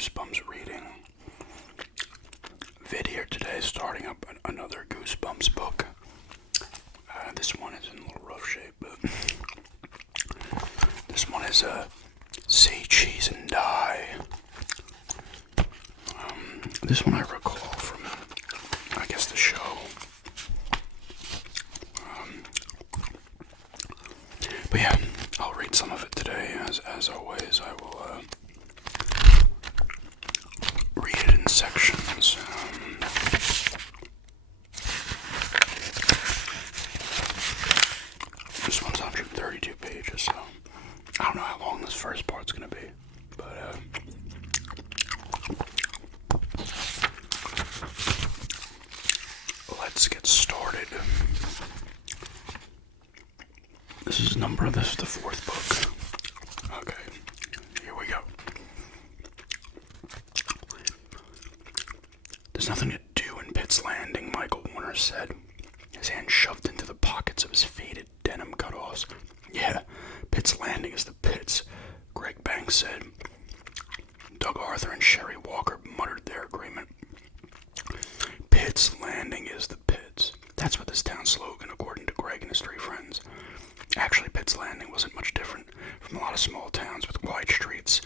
Goosebumps reading vid here today, starting up another Goosebumps book. This one is in a little rough shape, but this one is Say Cheese and Die. This one I recall from, I guess, the show. But yeah, I'll read some of it today. As always, I will read it in sections. This one's 132 pages, so I don't know how long this first part's gonna be, but let's get started. This is the fourth book. Okay, here we go. There's nothing to do in Pitt's Landing, Michael Warner said, his hand shoved into the pockets of his faded denim cutoffs. Yeah, Pitt's Landing is the pits, Greg Banks said. Doug Arthur and Sherry Walker muttered their agreement. Pitt's Landing is the pits. That's what this town's slogan, according to Greg and his three friends. Actually, Pitt's Landing wasn't much different from a lot of small towns with wide streets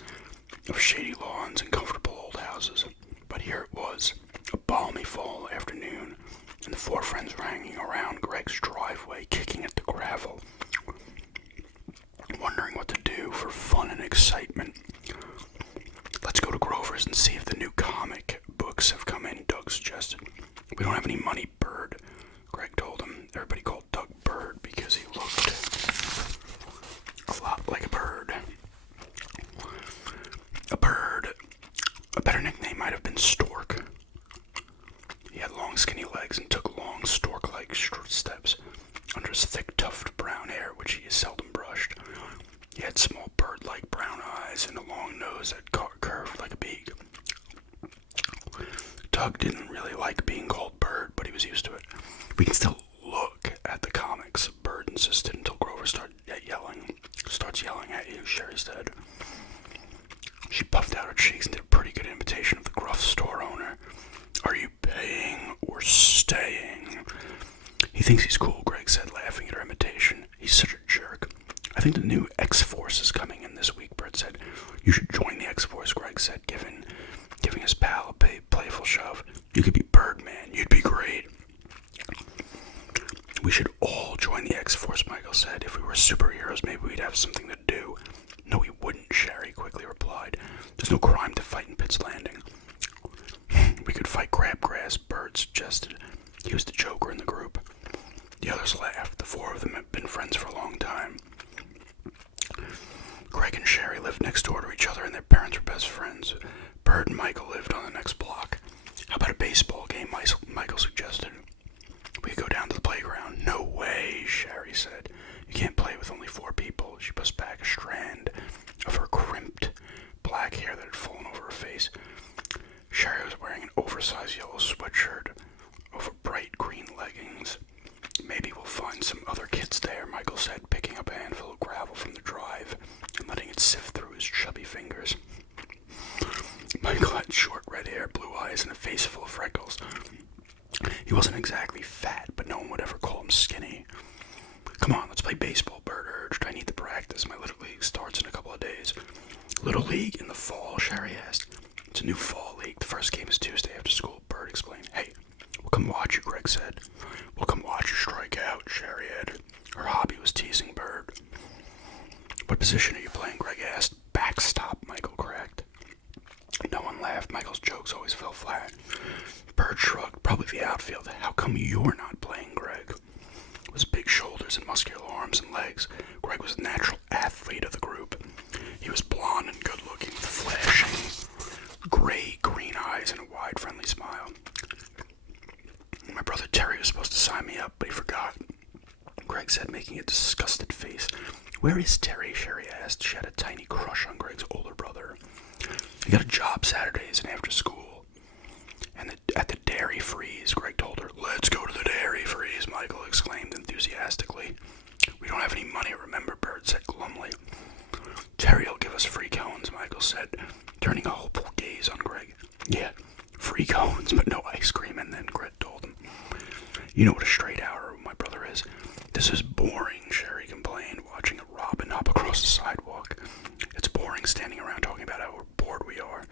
of shady lawns and comfortable old houses. But here it was, a balmy fall afternoon, and the four friends were hanging around Greg's driveway, kicking at the gravel, wondering what to do for fun and excitement. Let's go to Grover's and see if the new comic books have come in, Doug suggested. We don't have any money, Bird, Greg told him. Everybody called Doug Bird because he looked a lot like a bird. A better nickname might have been Stork. He had long, skinny legs and took long, stork-like steps under his thick, tufted brown hair, which he seldom brushed. He had small, bird-like brown eyes and a long nose that curved like a beak. Doug didn't really like being called Bird, but he was used to it. We can still look at the comics, Bird insisted, until Grover starts yelling at you, Sherry said. She puffed out her cheeks and did a pretty good imitation of the gruff store owner. Are you paying or staying? He thinks he's cool, Greg said, laughing at her imitation. He's such a jerk. I think the new X-Force is coming in this week, Bert said. You should join the X-Force, Greg said, giving his pal a playful shove. You could be Birdman. You'd be great. We should all join the X-Force, Michael said. If we were superheroes, maybe we'd have something to do. No, we wouldn't, Sherry quickly replied. There's no crime to fight in Pitt's Landing. We could fight Crabgrass, Bird suggested. He was the joker in the group. The others laughed. The four of them had been friends for a long time. Greg and Sherry lived next door to each other, and their parents were best friends. Bird and Michael lived on the next block. How about a baseball game, Michael suggested. We could go down to the playground. No way, Sherry said. You can't play with only four people. She pushed back a strand of her crimped black hair that had fallen over her face. Sherry was wearing an oversized yellow sweatshirt over bright green leggings. Maybe we'll find some other kids there, Michael said, picking up a handful of gravel from the drive and letting it sift through his chubby fingers. Michael had short red hair, blue eyes, and a face full of freckles. He wasn't exactly fat, but no one would ever call him skinny. Come on, let's play baseball, Bird urged. I need to practice. My Little League starts in a couple of days. Little League in the fall, Sherry asked. It's a new fall league. The first game is Tuesday after school, Bird explained. Hey, we'll come watch you, Greg said. We'll come watch you strike out, Sherry added. Her hobby was teasing Bird. What position are you playing, Greg asked. Backstop, Michael cracked. No one laughed. Michael's jokes always fell flat. Bird shrugged. Probably the outfield. How come you're not playing, Greg? With his big shoulders and muscular arms and legs, Greg was the natural athlete of the group. He was blond and good-looking, with flashing gray-green eyes and a wide, friendly smile. My brother Terry was supposed to sign me up, but he forgot, Greg said, making a disgusted face. Where is Terry? Sherry asked. She had a tiny crush on Greg's older brother. He got a job Saturdays and after school. And at the Dairy Freeze, Greg told her. Let's go to the Dairy Freeze, Michael exclaimed enthusiastically. We don't have any money, remember, Bird said glumly. Terry'll give us free cones, Michael said, turning a hopeful gaze Yeah, free cones, but no ice cream. And then Gret told him, "You know what a straight hour my brother is. This is boring," Sherry complained, watching a robin hop across the sidewalk. "It's boring standing around talking about how bored we are.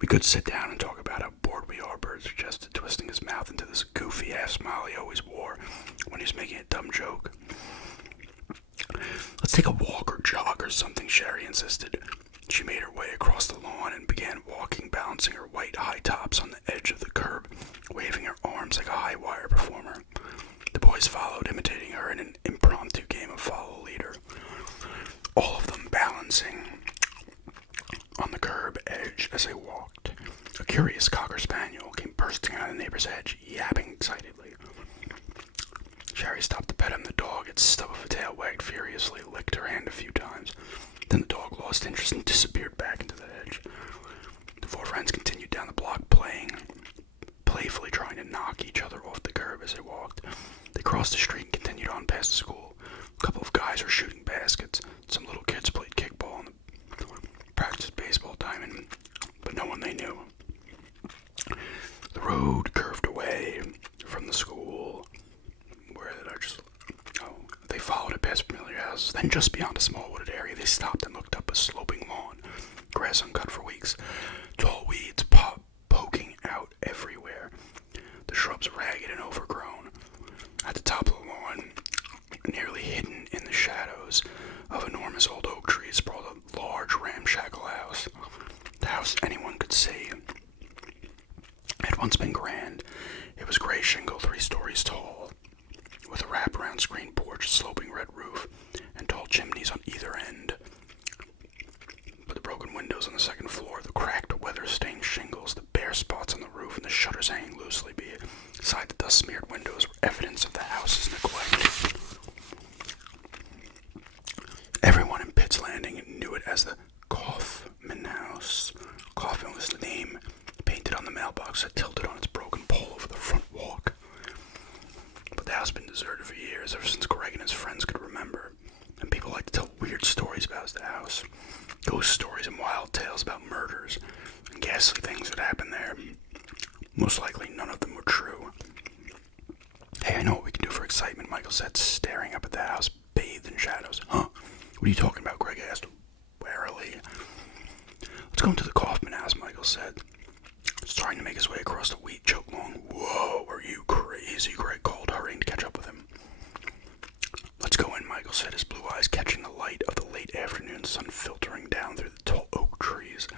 We could sit down and talk about how bored we are," Bert suggested, twisting his mouth into this goofy half smile he always wore when he was making a dumb joke. "Let's take a walk or jog or something," Sherry insisted. She made her way across the lawn and began walking, balancing her white high tops on the edge of the curb, waving her arms like a high wire performer. The boys followed, imitating her in an impromptu game of follow leader, all of them balancing on the curb edge as they walked. A curious cocker spaniel came bursting out of the neighbor's hedge, yapping excitedly. Sherry stopped to pet him. The dog, its stub of a tail wagged furiously, licked her hand a few times. Then the dog lost interest and disappeared back into the hedge. The four friends continued down the block, playfully trying to knock each other off the curb as they walked. They crossed the street and continued on past the school. A couple of guys were shooting baskets. Some little kids played kickball on the practice baseball diamond, but no one they knew. The road curved away from the school. Where did I just... Oh, they followed it past familiar houses. Then just beyond a small wooded area, they stopped and looked up a sloping lawn, grass uncut for weeks, tall weeds poking out everywhere, the shrubs ragged and overgrown. At the top of the lawn, nearly hidden in the shadows of enormous old oak trees, sprawled a large ramshackle house. The house anyone could see had once been grand. It was gray shingle, 3 stories tall, with a wraparound screen porch, sloping red roof, and tall chimneys on either end. But the broken windows on the second floor, the cracked, weather-stained shingles, the bare spots on the roof, and the shutters hanging loosely beside the dust-smeared windows were evidence of the house's neglect. Everyone in Pitt's Landing knew it as the Coffin house. Coffin was the name painted on the mailbox that tilted on its broken pole over the front walk. But the house had been deserted for years, ever since Greg and his friends could remember, and people liked to tell weird stories about the house. Ghost stories and wild tales about murders and ghastly things that happened there. Most likely none of them were true. "Hey, I know what we can do for excitement," Michael said, staring up at the house, bathed in shadows. "Huh? What are you talking about?" Greg asked warily. "Let's go into the Kaufman house," Michael said, starting to make his way across the wheat-choked lawn. "Whoa, are you crazy?" Greg called, hurrying to catch up with him. "Let's go in," Michael said, his blue eyes catching the light of the late afternoon sun filtering down through the tall oak trees.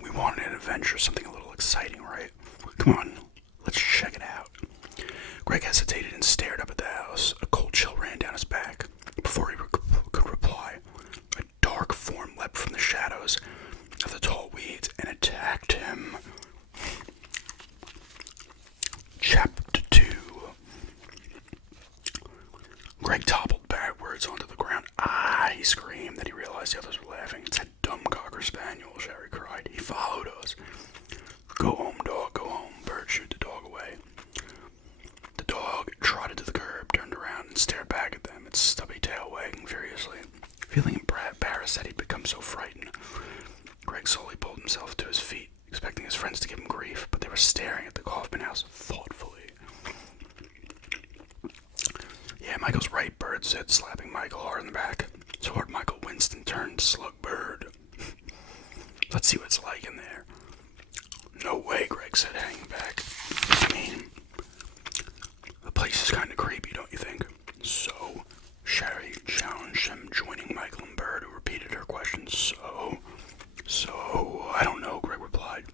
"We wanted an adventure, something a little exciting, right? Come on, let's check it out." Greg hesitated and stared up at the house. A cold chill ran down his back. Before he could reply, a dark form leapt from the shadows of the tall weeds and attacked him. Chapter 2. Greg toppled backwards onto the ground. "Ah!" he screamed. Then he realized the others were laughing. "It's that dumb cocker spaniel," Sherry cried. "He followed us." "Go home, dog, go home." Bert shooed the dog away. The dog trotted to the curb, turned around, and stared back at them, its stubby tail wagging furiously. Feeling embarrassed that he'd become so frightened, Greg slowly pulled himself to his feet, expecting his friends to give him grief, but they were staring at the Kaufman house thoughtfully. "Yeah, Michael's right," Bird said, slapping Michael hard in the back. So hard Michael winced and turned to slug Bird. "Let's see what it's like in there." "No way," Greg said, hanging back. "I mean, the place is kind of creepy, don't you think?" "So?" Sherry challenged him, joining Michael and Bird, who repeated her question. So, I don't know," Greg replied.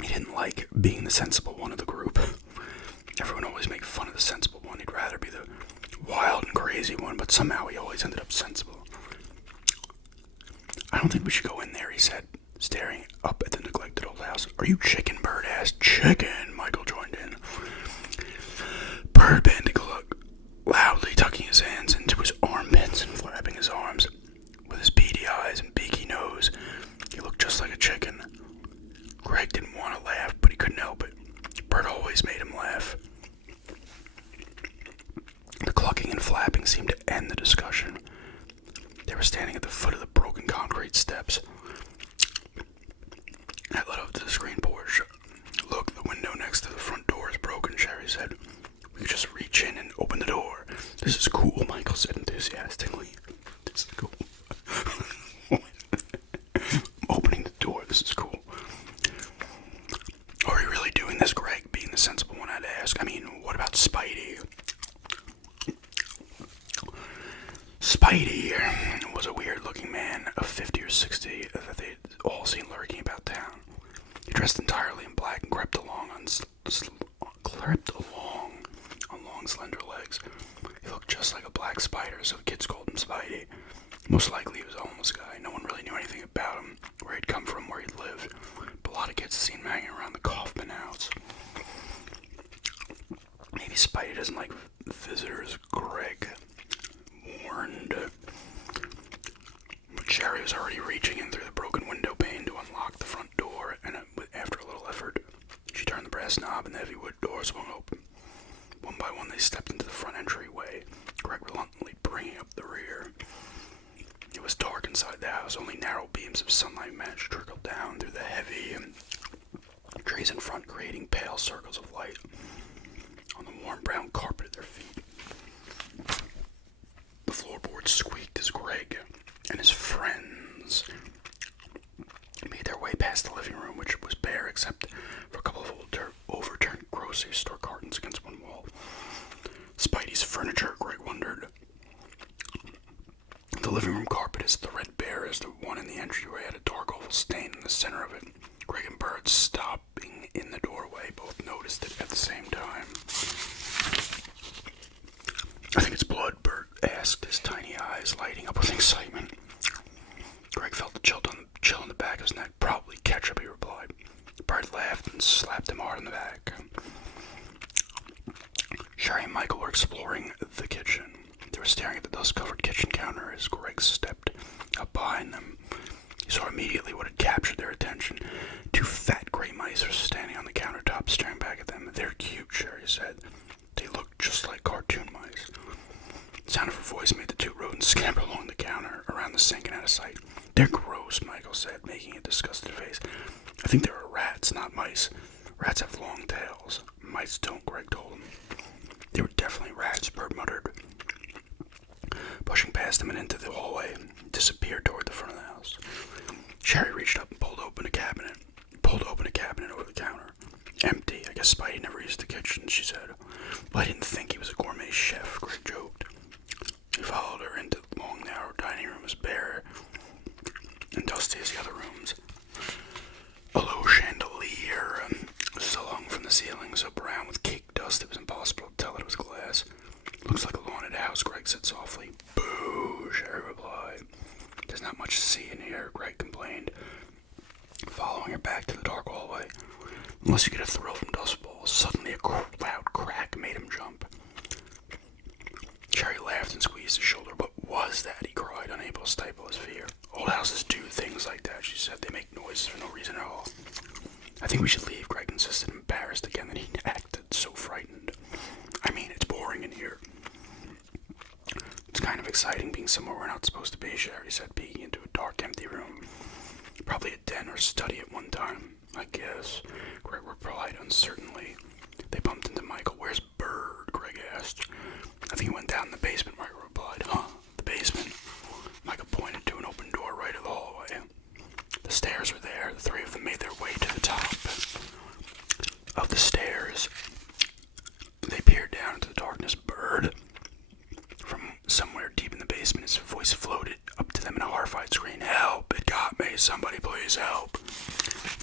He didn't like being the sensible one of the group. Everyone always made fun of the sensible one. He'd rather be the wild and crazy one, but somehow he always ended up sensible. "I don't think we should go in there," he said, staring up at the neglected old house. "Are you chicken?" Bird asked. "Chicken," Michael joined in. Bird began to look loudly, tucking his hands into his armpits and flapping his arms. With his beady eyes and beaky nose, he looked just like a chicken. Greg didn't want to laugh, but he couldn't help it. Bird always made him laugh. The clucking and flapping seemed to end the discussion. They were standing at the foot of the broken concrete steps. screen porch. Look, the window next to the front door is broken, Sherry said. We could just reach in and open the door. This is cool, Michael said enthusiastically. This is cool. Opening the door, this is cool. Are we really doing this, Greg? Being the sensible one, I'd ask. I mean, what about Spidey? Spidey was a weird-looking man of 50 or 60 that they'd all seen lurking about town. He dressed entirely in black and crept along on long, slender legs. He looked just like a black spider, so the kids called him Spidey. Most likely he was a homeless guy. No one really knew anything about him, where he'd come from, where he'd lived. But a lot of kids seen him hanging around the Coffin house. Maybe Spidey doesn't like visitors, Greg warned. But Sherry was already reaching in through the broken window pane to unlock the front door, and after a little effort, she turned the brass knob and the heavy wood door swung open. One by one, they stepped into the front entryway, Greg reluctantly bringing up the rear. It was dark inside the house. Only narrow beams of sunlight managed to trickle down through the heavy trees in front, creating pale circles of light on the warm brown carpet at their feet. The floorboards squeaked as Greg and his friends made their way past the living room, which was bare except for a couple of overturned grocery store cartons against one wall. Spidey's furniture, Greg wondered. The living room carpet is threadbare as the one in the entryway had a dark oval stain in the center of it. Greg and Bird, stopping in the doorway, both noticed it at the same time. I think it's blood, Bert asked, his tiny eyes lighting up with excitement. Greg felt the chill in the back of his neck. Probably ketchup, he replied. Bert laughed and slapped him hard in the back. Sherry and Michael were exploring the kitchen. They were staring at the dust-covered kitchen counter as Greg stepped up behind them. He saw immediately what had captured their attention. Two fat gray mice were standing on the countertop, staring back at them. They're cute, Sherry said. They look just like cartoon mice. The sound of her voice made the two rodents scamper along the counter, around the sink and out of sight. They're gross, Michael said, making a disgusted face. I think they were rats, not mice. Rats have long tails. Mice don't, Greg told him. They were definitely rats, Bert muttered. Pushing past them and into the hallway, disappeared toward the front of the house. Sherry reached up and pulled open a cabinet over the counter. Empty. I guess Spidey never used the kitchen, she said. Well, I didn't think he was a gourmet chef, Greg joked. He followed her into the long, narrow dining room as bare and dusty as the other rooms. A low chandelier still hung from the ceiling, so brown with cake dust it was impossible to tell that it was glass. Looks like a haunted house, Greg said softly. Boo, Sherry replied. There's not much to see in here, Greg complained, following her back to the dark hallway. Unless you get a thrill from dust balls. Suddenly a loud crack made him jump. Sherry laughed and squeezed his shoulder. What was that? He cried, unable to stifle his fear. Old houses do things like that, she said. They make noises for no reason at all. I think we should leave, Greg insisted, embarrassed again that he acted so frightened. I mean, it's boring in here. It's kind of exciting being somewhere we're not supposed to be, Sherry said, peeking into a dark, empty room. Probably a den or study at one time, I guess, Greg replied uncertainly. They bumped into Michael. Where's Bird? Greg asked. I think he went down in the basement, Michael replied. Huh? The basement? Michael pointed to an open door right of the hallway. The stairs were there. The three of them made their way to the top of the stairs. They peered down into the darkness. Bird? From somewhere deep in the basement, his voice floated up to them in a horrified scream. Help! It got me! Somebody please help!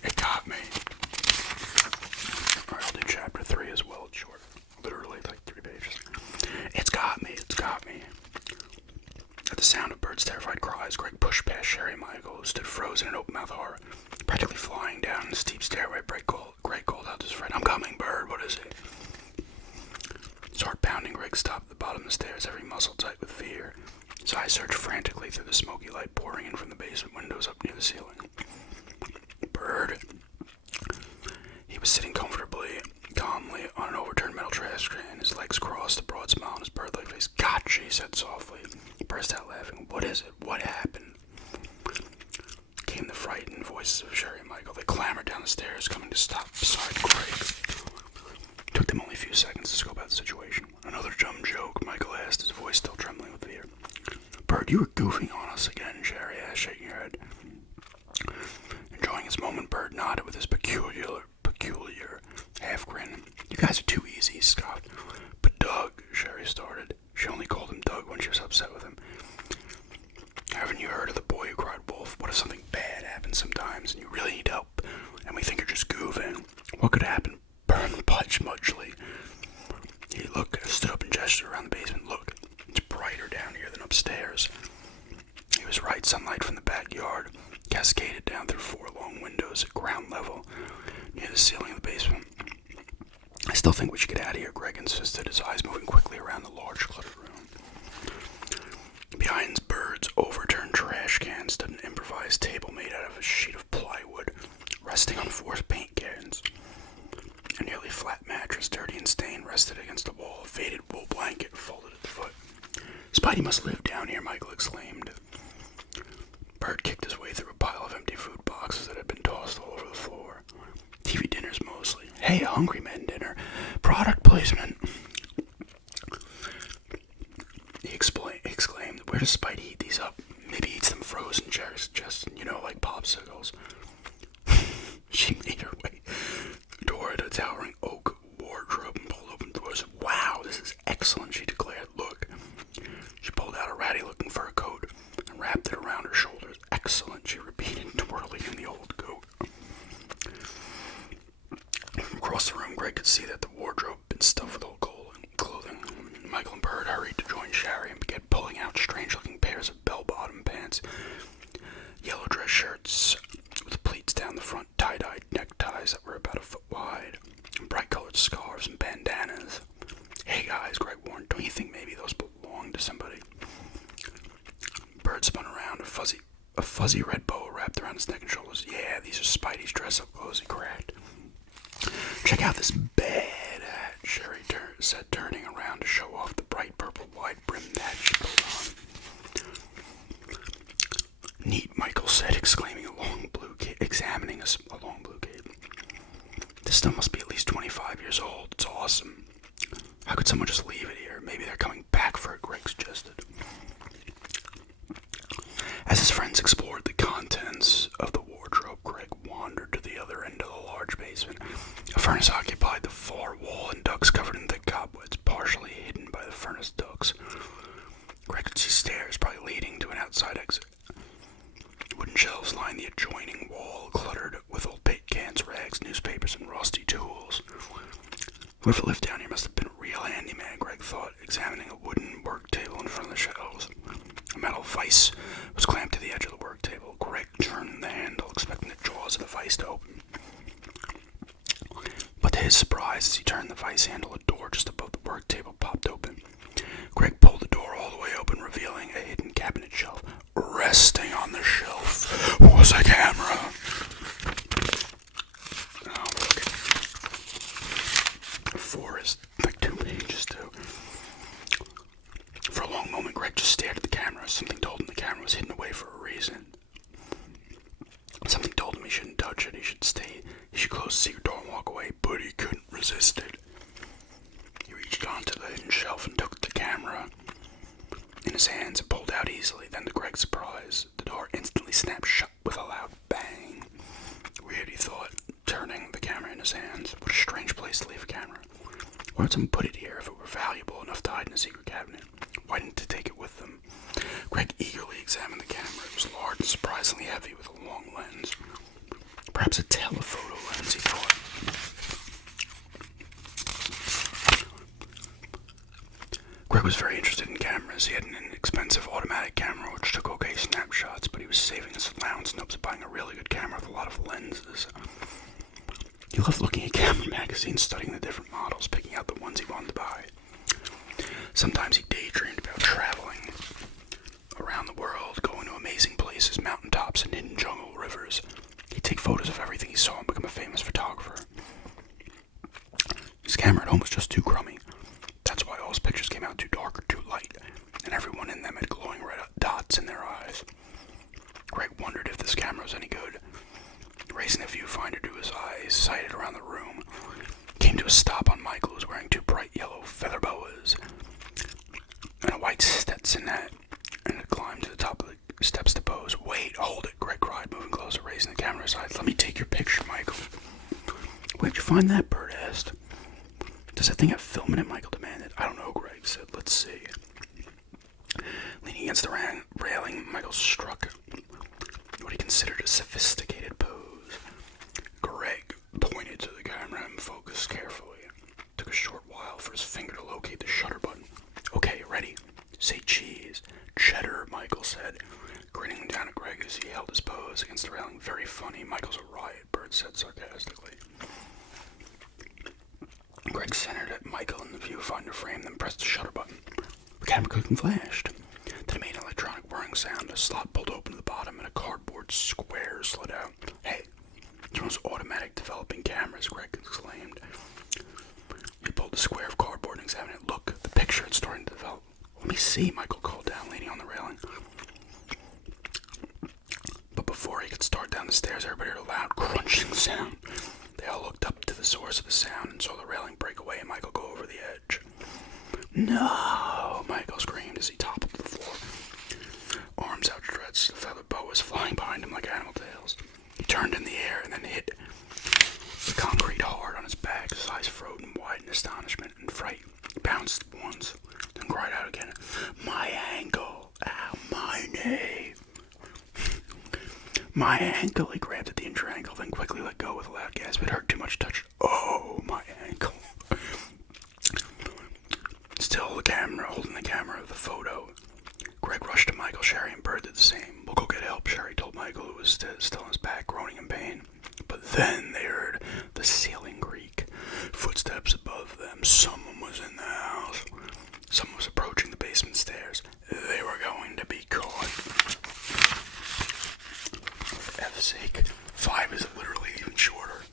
It got me! Alright, I'll do chapter 3 as well. It's short. Literally like 3 pages. It's got me! It's got me! At the sound of Bird's terrified cries, Greg pushed past Sherry and Michael, who stood frozen in open-mouthed horror. Practically flying down the steep stairway, Greg called out to his friend. I'm coming, Bird. What is it? His heart pounding, Greg stopped at the bottom of the stairs, every muscle tight with fear. His eyes searched frantically through the smoky light pouring in from the basement windows up near the ceiling. Bird. He was sitting calmly on an overturned metal trash can, his legs crossed, a broad smile on his bird-like face. Gotcha, he said softly. He burst out laughing. What is it? What happened? Came the frightened voices of Sherry and Michael. They clambered down down the stairs, coming to stop beside Craig. It took them only a few seconds to scope out the situation. Another dumb joke, Michael asked, his voice still trembling with fear. Bird, you were goofing on us again, Sherry asked, shaking her head. Enjoying his moment, Bird nodded with his peculiar half grin. You guys are too easy, he scoffed. But Doug, Sherry started. She only called him Doug when she was upset with him. Haven't you heard of the boy who cried wolf? What if something bad happens sometimes and you really need help and we think you're just goofing? What could happen? Bird budged smudgely. He stood up and gestured around the basement. Look, it's brighter down here than upstairs. He was right. Sunlight from the backyard cascaded down through 4 long windows at ground level near the ceiling of the basement. I still think we should get out of here, Greg insisted, his eyes moving quickly around the large cluttered room. Behind Bird's overturned trash can stood an improvised table made out of a sheet of plywood, resting on 4 paint cans. A nearly flat mattress, dirty and stained, rested against the wall, a faded wool blanket folded at the foot. Spidey must live down here, Michael exclaimed. Bird kicked his way through a pile of empty food boxes that had been tossed all over the floor. TV dinners mostly. Hey, a Hungry Men dinner. Product placement. He exclaimed, where does Spidey eat these up? Maybe he eats them frozen, Jerry suggested, like popsicles. She made her way toward a towering oak wardrobe and pulled open the doors. Wow, this is excellent, she declared. Look. She pulled out a ratty-looking fur coat and wrapped it around her shoulders. Excellent, she repeated, twirling in the old coat. From across the room, Greg could see that the wardrobe had been stuffed with old clothing. Michael and Bird hurried to join Sherry and began pulling out strange-looking pairs of bell-bottom pants, yellow dress shirts with pleats down the front, tie-dyed neckties that were about a foot wide, and bright-colored scarves and bandanas. Hey guys, Greg warned, don't you think maybe those belong to somebody? Bird spun around, a fuzzy red boa wrapped around his neck and shoulders. Yeah, these are Spidey's dress-up clothes, he cracked. Check out this bad hat, Sherry said, turning around to show off the bright purple wide-brimmed hat she pulled on. Neat, Michael said, examining a long blue cape. This stuff must be at least 25 years old. It's awesome. How could someone just leave it here? Maybe they're coming back for it, Greg suggested. As his friends explored the contents of the wardrobe, Greg wandered to the other end of the large basement. A furnace occupied the far wall, and ducts covered in thick cobwebs, partially hidden by the furnace ducts. Greg could see stairs, probably leading to an outside exit. Wooden shelves lined the adjoining wall, cluttered with old paint cans, rags, newspapers, and rusty tools. Whoever lived down here must have been a real handyman, Greg thought, examining a wooden work table in front of the shelves. A metal vise was clamped to the edge of the work table. Greg turned the handle, expecting the jaws of the vise to open. But to his surprise, as he turned the vise handle, a door just above the work table popped open. Greg pulled the door all the way open, revealing a hidden cabinet shelf. Resting on the shelf was a camera. Oh, look. 4 is like 2 pages, too. For a long moment, Greg just stared at the camera. Something told him the camera was hidden away for a reason. Something told him he shouldn't touch it. He should stay. He should close the secret door and walk away, but he couldn't resist it. He reached onto the hidden shelf and took the camera in his hands and pulled out easily. Then, to Greg's surprise, the door instantly snapped shut with a loud bang. Weird, he thought, turning the camera in his hands. What a strange place to leave a camera. Why would someone put it here if it were valuable enough to hide in a secret cabinet? Why didn't they take it with them? Greg eagerly examined the camera. It was large and surprisingly heavy with a long lens. Perhaps a telephoto lens, he thought. Greg was very interested in cameras. He had an inexpensive automatic camera which took okay snapshots, but he was saving his allowance in hopes of buying a really good camera with a lot of lenses. He loved looking at camera magazines, studying the different models, picking out the ones he wanted to buy. Sometimes he daydreamed about traveling around the world, going to amazing places, mountaintops, and hidden jungle rivers. He'd take photos of everything he saw and become a famous photographer. His camera at home was just too crummy. That's why all his pictures came out too dark or too light, and everyone in them had glowing red dots in their eyes. Greg wondered if this camera was any good. He raising the viewfinder to his eyes, sighted around the room. Came to a stop on Michael, who was wearing 2 bright yellow feather boas and a white Stetson hat, and had climbed to the top of the steps to pose. "Wait, hold it," Greg cried, moving closer, raising the camera aside. "Let me take your picture, Michael." "Where'd you find that?" Bert asked. "Does that thing have film in it?" Michael demanded. "I don't know," Greg said. "Let's see." Leaning against the railing, Michael struck what he considered a sophisticated pose. Greg pointed to the camera and focused carefully. It took a short while for his finger to locate the shutter button. "Okay, ready? Say cheese." "Cheddar," Michael said, grinning down at Greg as he held his pose against the railing. "Very funny. Michael's a riot," Bert said sarcastically. Greg centered at Michael in the viewfinder frame, then pressed the shutter button. The camera clicking flashed. Then it made an electronic whirring sound. A slot pulled open at the bottom and a cardboard square slid out. "Hey, it's one of those automatic developing cameras," Greg exclaimed. He pulled the square of cardboard and examined it. "Look, the picture, it's starting to develop." "Let me see," Michael called down, leaning on the railing. But before he could start down the stairs, everybody heard a loud crunching sound. They all looked up to the source of the sound and saw the railing break away and Michael go over the edge. "No!" Michael screamed as he toppled to the floor. Arms outstretched, the feather boas flying behind him like animal tails. He turned in the air and then hit the concrete hard on his back. His eyes frozen wide in astonishment and fright. He bounced once, then cried out again, "My ankle! Ow, my knee!" "My ankle!" He grabbed at the injured ankle, then quickly let go with a loud gasp. It hurt too much to touch. "Oh, my ankle!" Still holding the camera of the photo, Greg rushed to Michael. Sherry and Bert did the same. "We'll go get help," Sherry told Michael, who was still on his back, groaning in pain. But then they heard the ceiling creak. Footsteps above them. Someone was in the house. Someone was approaching the basement stairs. They were going to be caught. For F's sake, 5 is literally even shorter.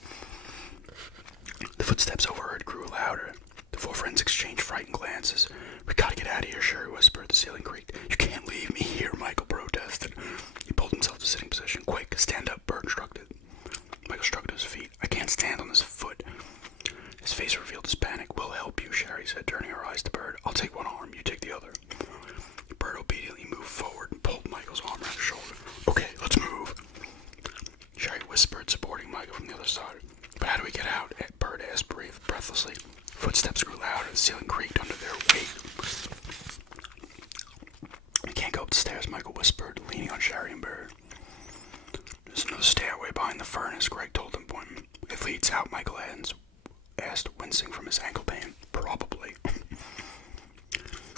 The footsteps overheard grew louder. The 4 friends exchanged frightened glances. "We gotta get out of here," Sherry whispered. The ceiling creaked. "You can't leave me here," Michael protested. He pulled himself to sitting position. "Quick, stand up," Bert instructed. Michael struggled to his feet. "I can't stand on this foot." His face revealed his panic. "We'll help you," Sherry said, turning her eyes to Bert. "I'll take one arm, you take the other." Bert obediently moved forward and pulled Michael's arm around his shoulder. "Okay, let's move," Sherry whispered, supporting Michael from the other side. "But how do we get out?" Bert asked breathlessly. Footsteps grew louder, the ceiling creaked under their weight. "We can't go up the stairs," Michael whispered, leaning on Sherry and Bert. "There's another stairway behind the furnace," Greg told them, pointing. "It leads out," Michael asked, wincing from his ankle pain. "Probably."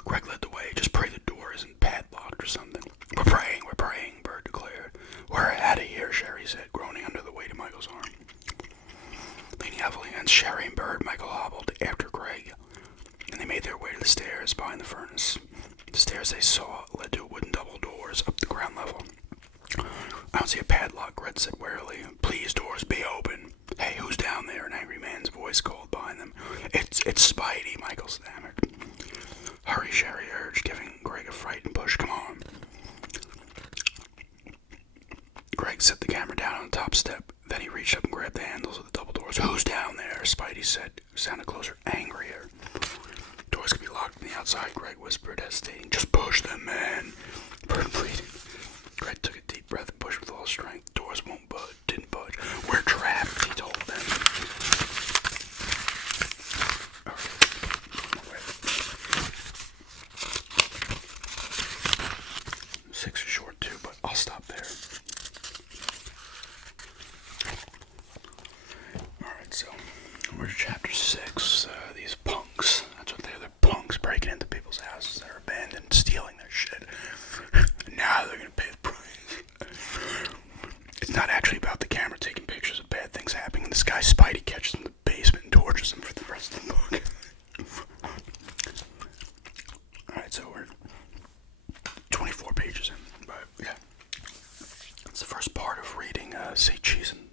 Greg led the way. "Just pray the door isn't padlocked or something." We're praying, Bert declared. "We're out of here," Sherry said, groaning under the weight of Michael's arm. Leaning heavily against Sherry and Bert, Michael hobbled after Greg, and they made their way to the stairs behind the furnace. The stairs they saw led to wooden double doors up the ground level. "I don't see a padlock," Greg said warily. "Please, doors, be open." "Hey, who's down there?" An angry man's voice called behind them. It's Spidey," Michael stammered. "Hurry," Sherry urged, giving Greg a frightened push. "Come on." Greg set the camera down on the top step. Then he reached up and grabbed the handles of the double doors. "Who's down there?" Spidey said, sounded closer, angrier. "Doors can be locked from the outside," Greg whispered, hesitating. "Just push them, man." Bert pleaded. Greg took a deep breath and pushed with all his strength. Doors didn't budge. "We're trapped," he told them. Six is short too, but I'll stop there. Alright, so we're to chapter 6. These punks. That's what they're. They're punks breaking into people's houses that are abandoned, stealing their shit. Now they're gonna pay the price. It's not actually about the camera taking pictures of bad things happening, and this guy Spidey catches them in the basement and tortures them for the rest of the book. Alright, so we're 24 pages in, but yeah. It's the first part of reading Say Cheese and